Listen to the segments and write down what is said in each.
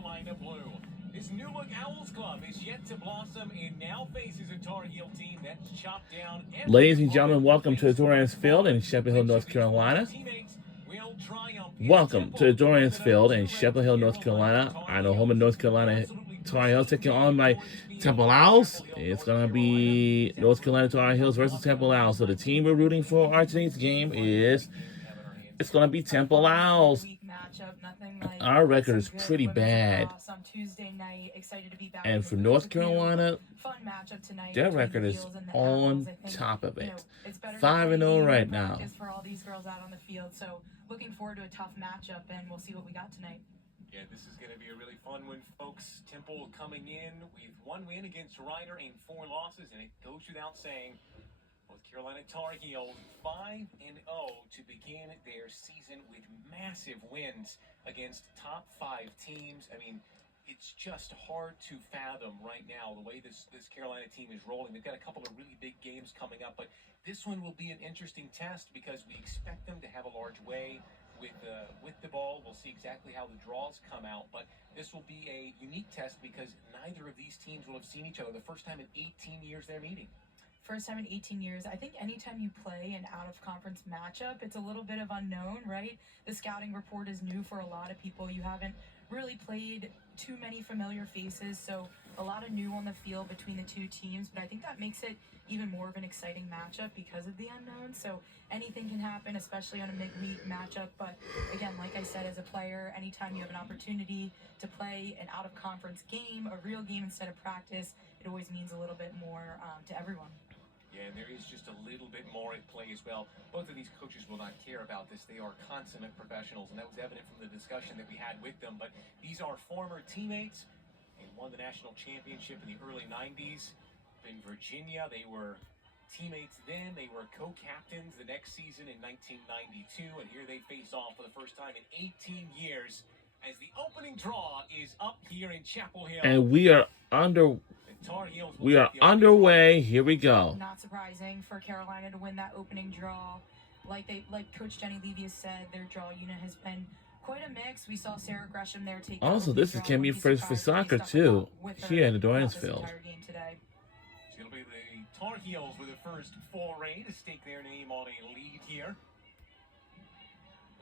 Carolina blue. This new look Owls club is yet to blossom and now faces a Tar Heel team that's chopped down. Ladies and gentlemen, welcome to the Dorrance Field in Shepherd Hill, North Carolina. Welcome to the Dorrance Field in Shepherd Hill, North Carolina. I know home in North Carolina Tar Heels taking on my Temple Owls. It's going to be North Carolina Tar Heels versus Temple Owls. So the team we're rooting for our today's game is, it's going to be Temple Owls. Our record is pretty bad. And for North Carolina, their record is on top of it. 5-0 right now. For all these girls out on the field. So looking forward to a tough matchup, and we'll see what we got tonight. Yeah, this is going to be a really fun one, folks. Temple coming in with 1 win against Ryder and 4 losses, and it goes without saying, North Carolina Tar Heels 5-0 to begin their season with massive wins against top 5 teams. I mean, it's just hard to fathom right now the way this Carolina team is rolling. They've got a couple of really big games coming up, but this one will be an interesting test because we expect them to have a large way with the ball. We'll see exactly how the draws come out, but this will be a unique test because neither of these teams will have seen each other. The first time in 18 years they're meeting. First time in 18 years. I think anytime you play an out-of-conference matchup, it's a little bit of unknown, right? The scouting report is new for a lot of people. You haven't really played too many familiar faces, so a lot of new on the field between the two teams, but I think that makes it even more of an exciting matchup because of the unknown. So anything can happen, especially on a midweek matchup. But again, like I said, as a player, anytime you have an opportunity to play an out-of-conference game, a real game instead of practice, it always means a little bit more to everyone. Yeah, and there is just a little bit more at play as well. Both of these coaches will not care about this. They are consummate professionals, and that was evident from the discussion that we had with them. But these are former teammates and won the national championship in the early 90s. In Virginia, they were teammates then. They were co-captains the next season in 1992, and here they face off for the first time in 18 years as the opening draw is up here in Chapel Hill. And we are underway. Here we go. Not surprising for Carolina to win that opening draw. Like Coach Jenny Levy has said, their draw unit has been quite a mix. We saw Sarah Gresham there take. Also, this can be for soccer too here in the Dorrance Field. It'll be the Tar Heels with the first foray to stake their name on a lead here.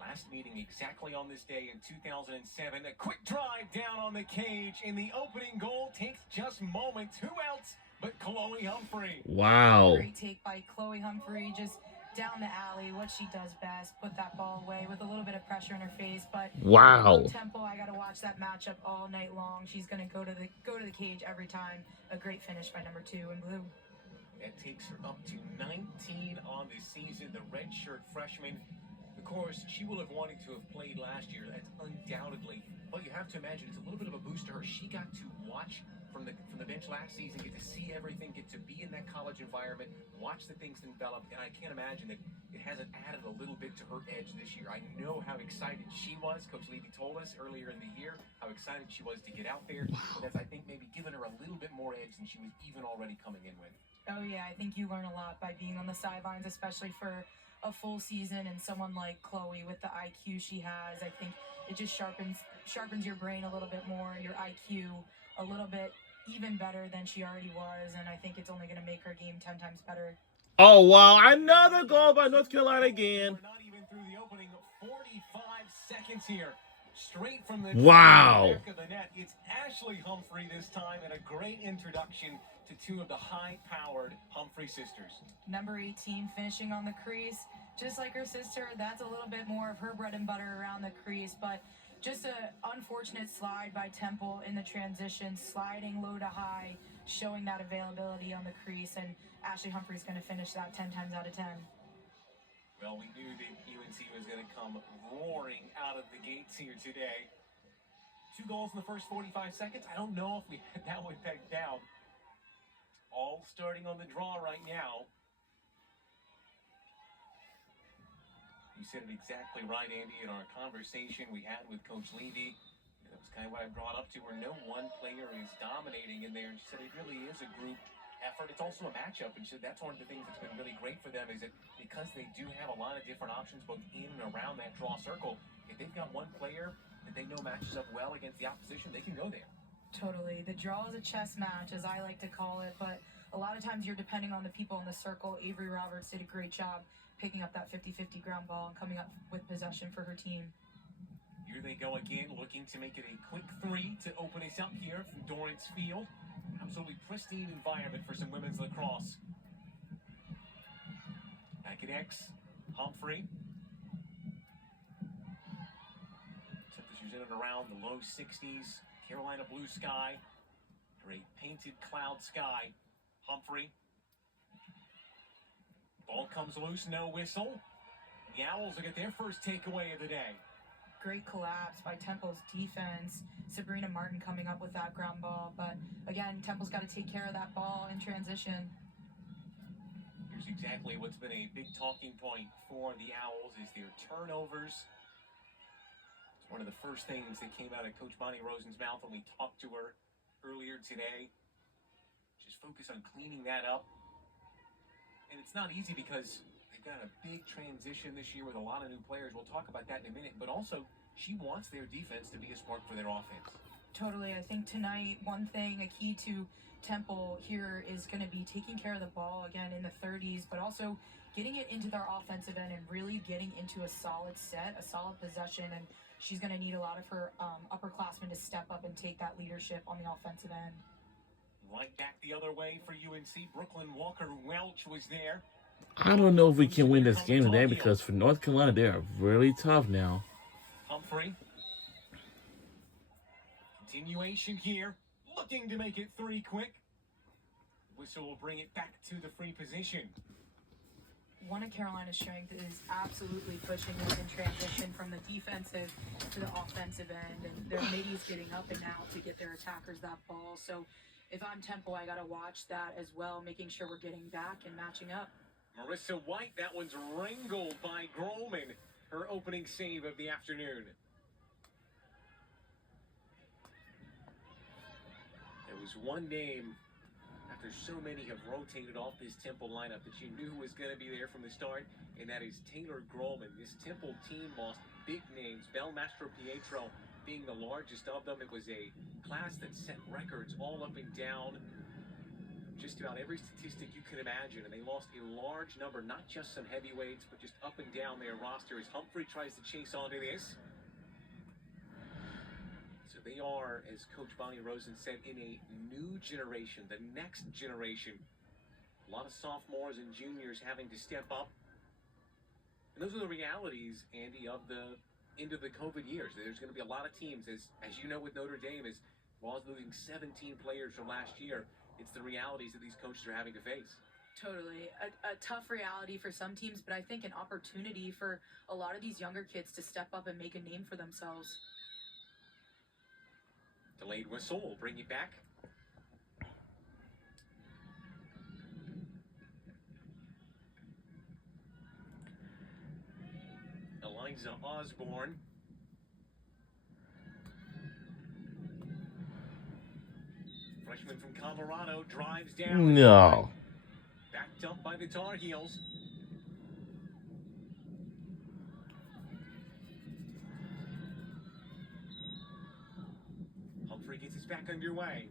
Last meeting exactly on this day in 2007. A quick drive down on the cage, and the opening goal takes just moments. Who else but Chloe Humphrey? Wow. Great take by Chloe Humphrey, just down the alley, what she does best, put that ball away with a little bit of pressure in her face. But wow. Temple, I got to watch that matchup all night long. She's going to go to the cage every time. A great finish by number 2 in blue. That takes her up to 19 on the season. The redshirt freshman. Of course, she will have wanted to have played last year. That's undoubtedly. But you have to imagine it's a little bit of a boost to her. She got to watch from the bench last season, get to see everything, get to be in that college environment, watch the things develop, and I can't imagine that it hasn't added a little bit to her edge this year. I know how excited she was. Coach Levy told us earlier in the year how excited she was to get out there. Wow. That's, I think, maybe given her a little bit more edge than she was even already coming in with. Oh, yeah, I think you learn a lot by being on the sidelines, especially for a full season, and someone like Chloe with the IQ she has. I think it just sharpens your brain a little bit more, your IQ a little bit even better than she already was, and I think it's only going to make her game 10 times better. Oh, wow, another goal by North Carolina again. We're not even through the opening 45 seconds here. Straight from the back of the net. It's Ashley Humphrey this time, and a great introduction to 2 of the high-powered Humphrey sisters. Number 18 finishing on the crease. Just like her sister, that's a little bit more of her bread and butter around the crease, but just an unfortunate slide by Temple in the transition, sliding low to high, showing that availability on the crease, and Ashley Humphrey's going to finish that 10 times out of 10. Well, we knew that UNC was going to come roaring out of the gates here today. 2 goals in the first 45 seconds. I don't know if we had that one pegged down. All starting on the draw right now. You said it exactly right, Andy, in our conversation we had with Coach Levy. That was kind of what I brought up to her. No one player is dominating in there. And she said it really is a group effort. It's also a matchup. And she said that's one of the things that's been really great for them is that because they do have a lot of different options both in and around that draw circle, if they've got one player that they know matches up well against the opposition, they can go there. Totally. The draw is a chess match, as I like to call it, but a lot of times you're depending on the people in the circle. Avery Roberts did a great job picking up that 50-50 ground ball and coming up with possession for her team. Here they go again, looking to make it a quick three to open us up here from Dorrance Field. Absolutely pristine environment for some women's lacrosse. Back at X, Humphrey. Temperatures in and around the low 60s. Carolina blue sky. Great painted cloud sky. Humphrey. Ball comes loose, no whistle. The Owls will get their first takeaway of the day. Great collapse by Temple's defense. Sabrina Martin coming up with that ground ball. But again, Temple's got to take care of that ball in transition. Here's exactly what's been a big talking point for the Owls is their turnovers. It's one of the first things that came out of Coach Bonnie Rosen's mouth when we talked to her earlier today. Just focus on cleaning that up. And it's not easy because they've got a big transition this year with a lot of new players. We'll talk about that in a minute. But also, she wants their defense to be a spark for their offense. Totally. I think tonight, one thing, a key to Temple here is going to be taking care of the ball again in the 30s, but also getting it into their offensive end and really getting into a solid set, a solid possession. And she's going to need a lot of her upperclassmen to step up and take that leadership on the offensive end. Right back the other way for UNC. Brooklyn Walker-Welch was there. I don't know if we can win this game today because for North Carolina, they are really tough now. Humphrey. Continuation here. Looking to make it three quick. Whistle will bring it back to the free position. One of Carolina's strength is absolutely pushing them in transition from the defensive to the offensive end. And their middies getting up and out to get their attackers that ball. So if I'm Temple, I got to watch that as well, making sure we're getting back and matching up. Marissa White, that one's wrangled by Grolman. Her opening save of the afternoon. There was one name after so many have rotated off this Temple lineup that you knew was going to be there from the start, and that is Taylor Grolman. This Temple team lost big names. Belmastro Pietro being the largest of them. It was a class that set records all up and down. Just about every statistic you can imagine, and they lost a large number, not just some heavyweights, but just up and down their roster as Humphrey tries to chase onto this. So they are, as Coach Bonnie Rosen said, in a new generation, the next generation. A lot of sophomores and juniors having to step up. And those are the realities, Andy, of the end of the COVID years. There's going to be a lot of teams, as you know with Notre Dame, as well as losing 17 players from last year. It's the realities that these coaches are having to face. Totally. A tough reality for some teams, but I think an opportunity for a lot of these younger kids to step up and make a name for themselves. Delayed whistle will bring it back. Eliza Osborne. Freshman from Colorado drives down. No. Backed up by the Tar Heels. Humphrey gets his back underway.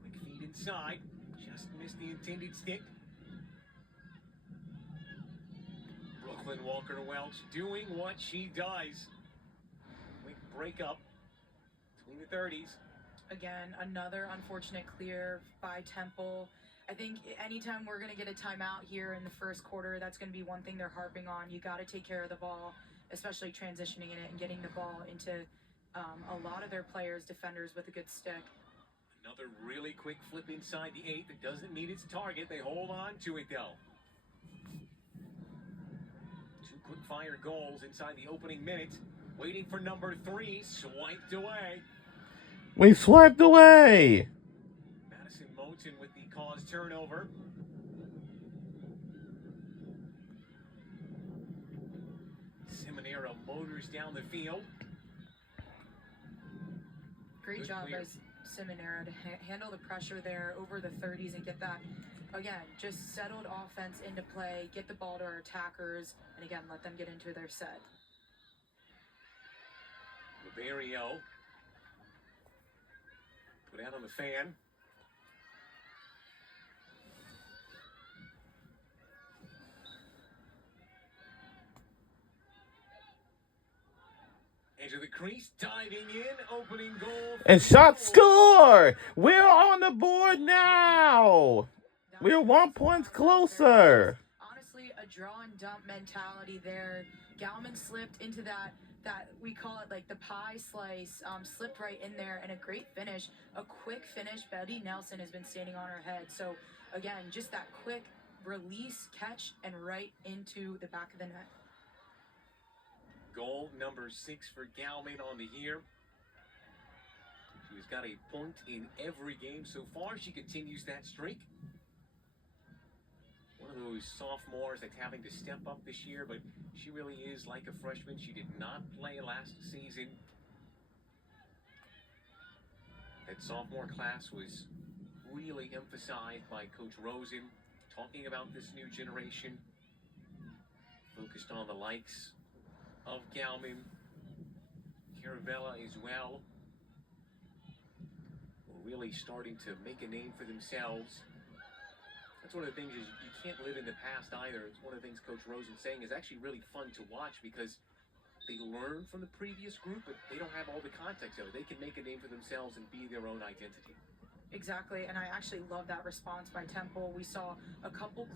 Quick feed inside. Just missed the intended stick. Brooklyn Walker-Welch doing what she does. Quick break up between the 30s. Again, another unfortunate clear by Temple. I think anytime we're going to get a timeout here in the first quarter, that's going to be one thing they're harping on. You got to take care of the ball, especially transitioning in it and getting the ball into a lot of their players, defenders with a good stick. Another really quick flip inside the 8 that doesn't meet its target. They hold on to it, though. 2 quick fire goals inside the opening minute. Waiting for number 3, swiped away. We swiped away. Madison Moten with the caused turnover. Seminara motors down the field. Great job by Seminara to handle the pressure there over the 30s and get that, again, just settled offense into play, get the ball to our attackers, and again, let them get into their set. Barrio put out on the fan. Edge of the crease, diving in, opening goal. And shot score! We're on the board now! We're 1 point closer. Honestly, a draw and dump mentality there. Galman slipped into that we call it like the pie slice, slipped right in there, and a great finish, a quick finish. Betty Nelson has been standing on her head. So again, just that quick release, catch, and right into the back of the net. Goal number 6 for Galman on the year. She's got a point in every game so far. She continues that streak. One of those sophomores that's having to step up this year, but she really is like a freshman. She did not play last season. That sophomore class was really emphasized by Coach Rosen, talking about this new generation, focused on the likes of Galman, Caravella as well. We're really starting to make a name for themselves. That's one of the things is you can't live in the past either. It's one of the things Coach Rosen's saying is actually really fun to watch because they learn from the previous group, but they don't have all the context of it. They can make a name for themselves and be their own identity. Exactly, and I actually love that response by Temple. We saw a couple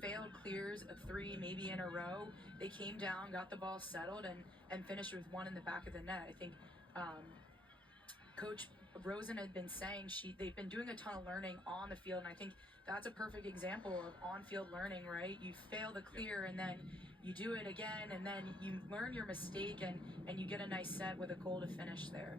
failed clears of 3 maybe in a row. They came down, got the ball settled, and finished with 1 in the back of the net. I think Coach Rosen had been saying they've been doing a ton of learning on the field, and I think that's a perfect example of on-field learning, right? You fail the clear, and then you do it again, and then you learn your mistake, and you get a nice set with a goal to finish there.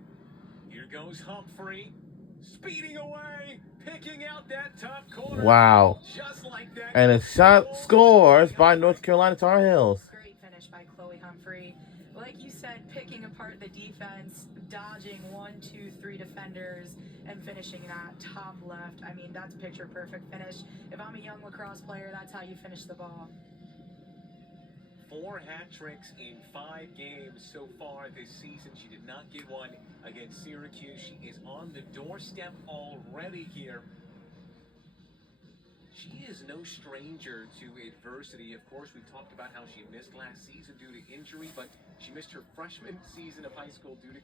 Here goes Humphrey. Speeding away, picking out that top corner. Wow. Just like that. And a shot scores by North Carolina Tar Heels. Great finish by Chloe Humphrey. Like you said, picking apart the defense, dodging 1, 2, 3 defenders, and finishing that top left. I mean, that's picture perfect finish. If I'm a young lacrosse player, that's how you finish the ball. 4 hat tricks in 5 games so far this season. She did not get one against Syracuse. She is on the doorstep already here. She is no stranger to adversity. Of course, we've talked about how she missed last season due to injury, but she missed her freshman season of high school due to